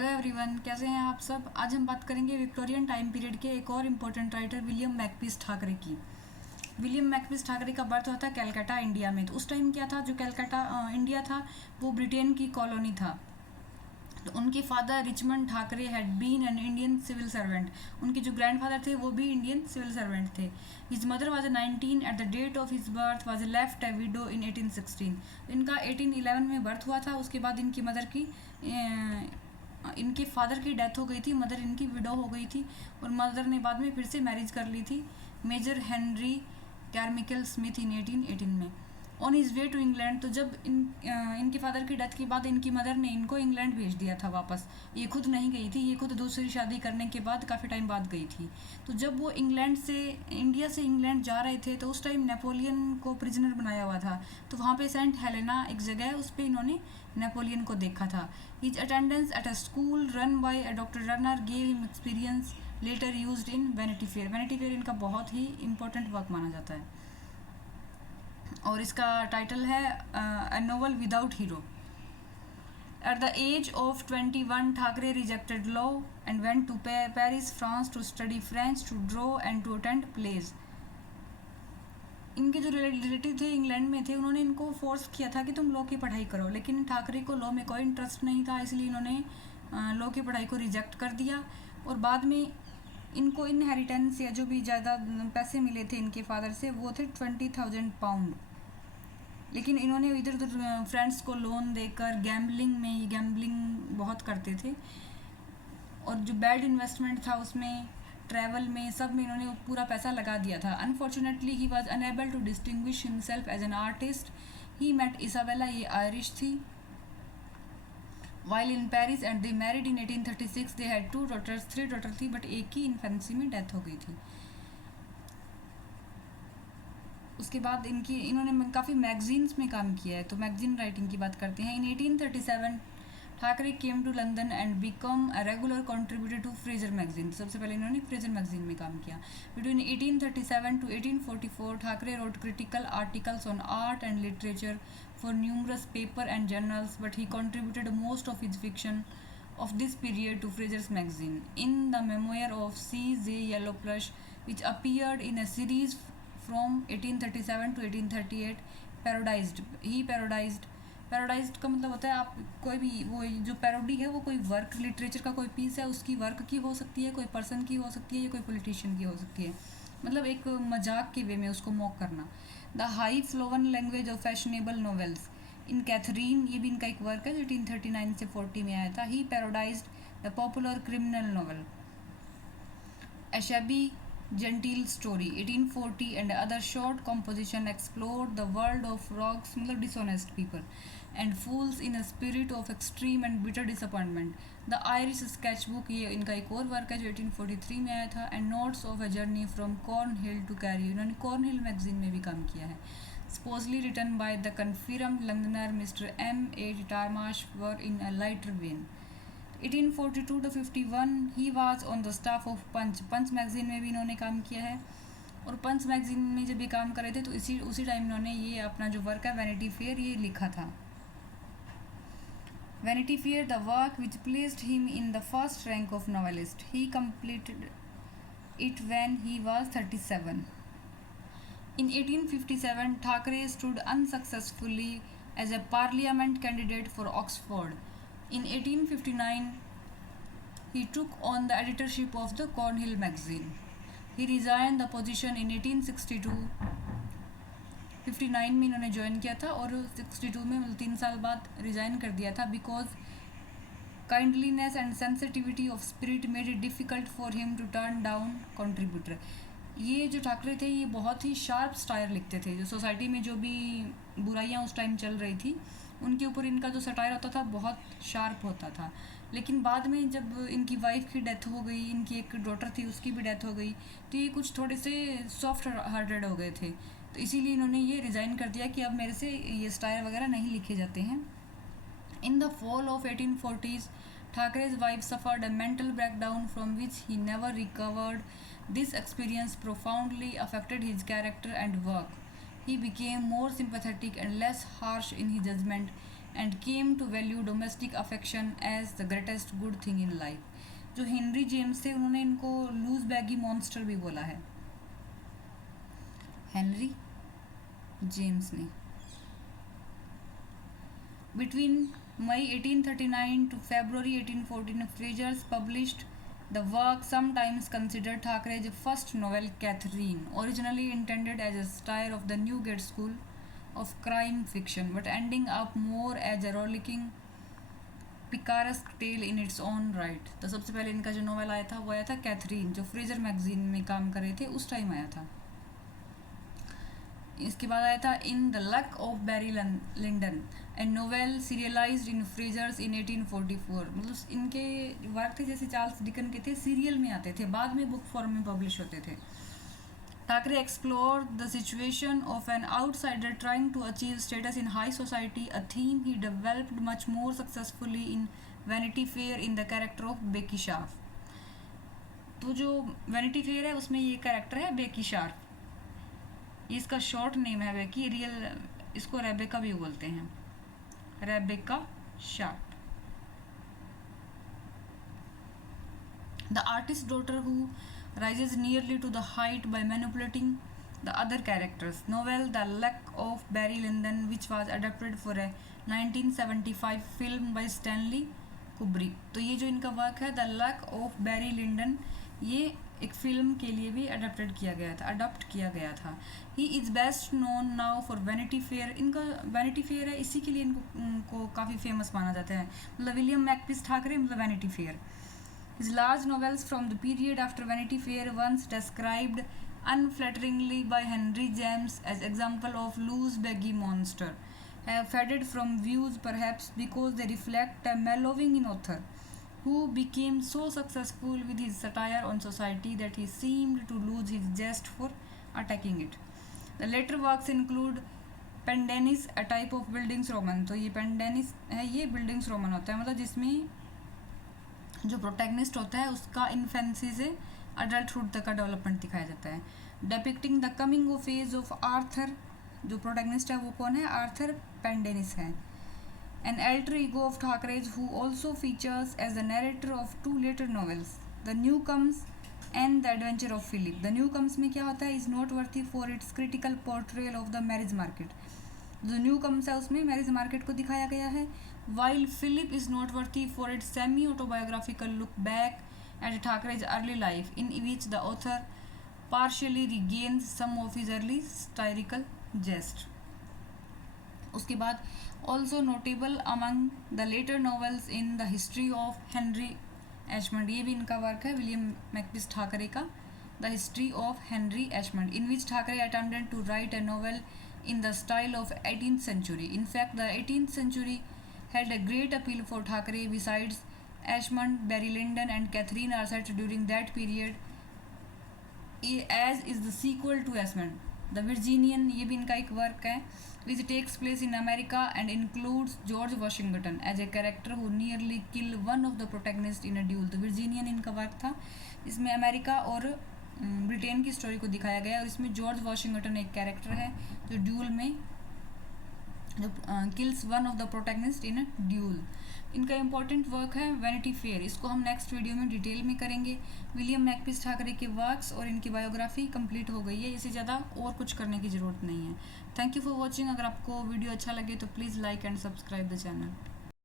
Hello everyone, कैसे हैं आप सब। आज हम बात करेंगे विक्टोरियन टाइम पीरियड के एक और इम्पोर्टेंट राइटर विलियम मैकपीस ठाकरे की। विलियम मैकपीस ठाकरे का बर्थ हुआ था कैलकाटा इंडिया में। तो उस टाइम क्या था, जो कैलकाटा इंडिया था वो ब्रिटेन की कॉलोनी था। तो उनके father Richmond Thackeray had been an Indian civil servant. उनके जो ग्रैंडफादर थे वो भी इंडियन सिविल सर्वेंट थे। His mother was 19 at the date of his birth, was left a widow in 1816। इनका 1811 में बर्थ हुआ था। उसके बाद इनकी मदर की इनके फादर की डेथ हो गई थी, मदर इनकी विडो हो गई थी और मदर ने बाद में फिर से मैरिज कर ली थी major Henry Carmichael Smith in 1818 में। On his way to England, तो जब इनके फादर की डेथ के बाद इनकी मदर ने इनको इंग्लैंड भेज दिया था वापस। ये खुद नहीं गई थी, ये खुद दूसरी शादी करने के बाद काफ़ी टाइम बाद गई थी। तो जब वो इंडिया से इंग्लैंड जा रहे थे तो उस टाइम नेपोलियन को प्रिजनर बनाया हुआ था। तो वहाँ पे सेंट हेलेना एक जगह है, उस पर इन्होंने नेपोलियन को देखा था। His attendance at a school run by a doctor Runner gave him experience later used in Vanity Fair. Vanity Fair इनका बहुत ही इंपॉर्टेंट वर्क माना जाता है और इसका टाइटल है a novel without hero. At the age of 21 Thackeray rejected law and went to Paris France to study French, to draw and to attend plays. इनके जो रिलेटिव थे इंग्लैंड में थे, उन्होंने इनको फोर्स किया था कि तुम लॉ की पढ़ाई करो, लेकिन ठाकरे को लॉ में कोई इंटरेस्ट नहीं था, इसलिए इन्होंने लॉ की पढ़ाई को रिजेक्ट कर दिया। और बाद में इनको इनहेरिटेंस या जो भी ज़्यादा पैसे मिले थे इनके फादर से वो थे 20,000 पाउंड। लेकिन इन्होंने इधर उधर फ्रेंड्स को लोन देकर गैम्बलिंग बहुत करते थे और जो बैड इन्वेस्टमेंट था उसमें, ट्रैवल में, सब में इन्होंने पूरा पैसा लगा दिया था। Unfortunately he was unable to distinguish himself as an artist. He met Isabella, ये आयरिश थी, while in Paris and they married in 1836। They had 2 daughters, 3 daughters थी बट एक की इन्फेंसी में डेथ हो गई थी। उसके बाद इन्होंने काफ़ी मैगजीन्स में काम किया है, तो मैगजीन राइटिंग की बात करते हैं। In 1837 Thackeray came to London and become a regular contributor to Fraser magazine. सबसे पहले इन्होंने फ्रेजर मैगजीन में काम किया। Between 1837 to 1844 Thackeray wrote critical articles on art and literature for numerous paper and journals, but he contributed most of his fiction of this period to Fraser's magazine. In the memoir of C.J. Yellowplush, which appeared in a series from 1837 to 1838, पैरोडाइज्ड का मतलब होता है आप कोई भी, वो जो parody है वो कोई वर्क, लिटरेचर का कोई पीस है, उसकी वर्क की हो सकती है, कोई पर्सन की हो सकती है, या कोई पॉलिटिशियन की हो सकती है, मतलब एक मजाक के वे में उसको मॉक करना। The high flown language of fashionable novels in Catherine, ये भी इनका एक वर्क है जो 1839 से 40 में आया था। He parodied the popular criminal novel A Shabby Genteel Story 1840 and other short composition explored the world of rogues, मतलब dishonest people, and fools in a spirit of extreme and bitter disappointment. The Irish Sketchbook, ये इनका एक और work है जो 1843 में आया था। And Notes of a Journey from Cornhill to Kerry, इन्होंने कॉर्नहिल मैगजीन में भी काम किया है। Supposedly written by the confirmed Londoner Mr. M.A. Tarmash were in a lighter vein. 1842 to 51 he was on the staff of Punch magazine में भी इन्होंने काम किया है। और पंच मैगजीन में जब ये काम कर रहे थे तो उसी टाइम इन्होंने ये अपना जो वर्क है वैनिटी फेयर ये लिखा था। Vanity fair, the work which placed him in the first rank of novelist. He completed it when he was 37। In 1857, Thackeray stood unsuccessfully as a parliament candidate for Oxford. In 1859, he took on the editorship of the Cornhill magazine. He resigned the position in 1862. 59 में इन्होंने join किया था और 62 में 3 साल बाद resign कर दिया था, because kindliness and sensitivity of spirit made it difficult for him to turn down contributor. ये जो ठाकरे थे ये बहुत ही शार्प स्टायर लिखते थे। जो सोसाइटी में जो भी बुराइयाँ उस टाइम चल रही थी उनके ऊपर इनका जो सटायर होता था बहुत शार्प होता था। लेकिन बाद में जब इनकी वाइफ की डेथ हो गई, इनकी एक डॉटर थी उसकी भी डेथ हो गई, तो ये कुछ थोड़े से सॉफ्ट हार्टेड हो गए थे, तो इसीलिए इन्होंने ये रिज़ाइन कर दिया कि अब मेरे से ये स्टायर वगैरह नहीं लिखे जाते हैं। In the fall of 1840s, Thackeray's wife suffered a mental breakdown from which he never recovered. This experience profoundly affected his character and work. He became more sympathetic and less harsh in his judgment. and came to value domestic affection as the greatest good thing in life. जो Henry James थे उन्होंने इनको loose baggy monster भी बोला है, Henry James ने. Between May 1839 to February 1814, Fraser's published the work sometimes considered Thackeray's first novel, Catherine, originally intended as a satire of the Newgate school of crime fiction, but ending up more as a rollicking picaresque tale in its own right. तो सबसे पहले इनका जो novel आया था वो आया था कैथरीन, जो फ्रेजर मैगजीन में काम कर रहे थे उस टाइम आया था. इसके बाद आया था in the luck of Barry Lyndon, a novel serialised in Fraser's in 1844. मतलब इनके वर्क थे जैसे चार्ल्स डिकन के थे, सीरियल में आते थे, बाद में बुक फॉर्म में पब्लिश होते थे. Thackeray explored the situation of an outsider trying to achieve status in high society, a theme he developed much more successfully in Vanity Fair in the character of Becky Sharp. तो जो Vanity Fair है उसमें ये character है Beki sharp. इसका short name है Beki, real इसको Rebecca भी बोलते हैं, Rebecca sharp. The artist daughter who rises nearly to the height by manipulating the other characters. Novel The Luck of Barry Lyndon, which was adapted for a 1975 film by Stanley Kubrick. तो ये जो इनका work है The Luck of Barry Lyndon, ये एक film के लिए भी अडेप्ट किया गया था. He is best known now for vanity Fair. इनका वैनिटी फेयर है, इसी के लिए इनको काफ़ी फेमस माना जाता है. मतलब विलियम मैकपीस ठाकरे मतलब vanity fair. His large novels from the period after Vanity Fair, once described unflatteringly by Henry James as example of loose baggy monster, have faded from views perhaps because they reflect a mellowing in author who became so successful with his satire on society that he seemed to lose his zest for attacking it. The later works include Pendennis, a type of buildings roman. तो ये Pendennis है, ये buildings roman होता है, मतलब जिसमें जो protagonist होता है उसका इन्फेंसी से अडल्टहुड तक का डेवलपमेंट दिखाया जाता है. Depicting the coming of age of Arthur, जो प्रोटैगनिस्ट है वो कौन है, आर्थर पेंडेनिस है. An alter ego of Thackeray's who also features as the narrator of 2 later novels, the Newcomes and the adventure of Philip. The Newcomes में क्या होता है, is not worthy for its critical portrayal of the marriage market. जो Newcomes है उसमें marriage market को दिखाया गया है. While Philip is noteworthy for its semi-autobiographical look back at Thackeray's early life, in which the author partially regains some of his early satirical jest. उसके बाद also notable among the later novels in the history of Henry Ashmond, ये भी इनका work है William मैकपीस Thackeray का, The History of Henry Ashmond, in which Thackeray attempted to write a novel in the style of 18th century. In fact, the 18th century had a great appeal for Thackeray. Besides Ashmond, Barry Lyndon and Catherine are set during that period, as is the sequel to Ashmond, The Virginian. ये भी इनका एक work है which takes place in America and includes George Washington as a character who nearly killed one of the protagonists in a duel. The Virginian इनका work था, इसमें America और Britain की स्टोरी को दिखाया गया और इसमें जॉर्ज वॉशिंगटन एक कैरेक्टर है जो ड्यूल में जो kills one of the protagonist in a dual. इनका इंपॉर्टेंट वर्क है वैनिटी फेयर, इसको हम नेक्स्ट वीडियो में डिटेल में करेंगे. विलियम मैकपीस ठाकरे के वर्क्स और इनकी बायोग्राफी कंप्लीट हो गई है, इससे ज़्यादा और कुछ करने की ज़रूरत नहीं है. Thank you for watching. अगर आपको वीडियो अच्छा लगे तो please like and subscribe the channel.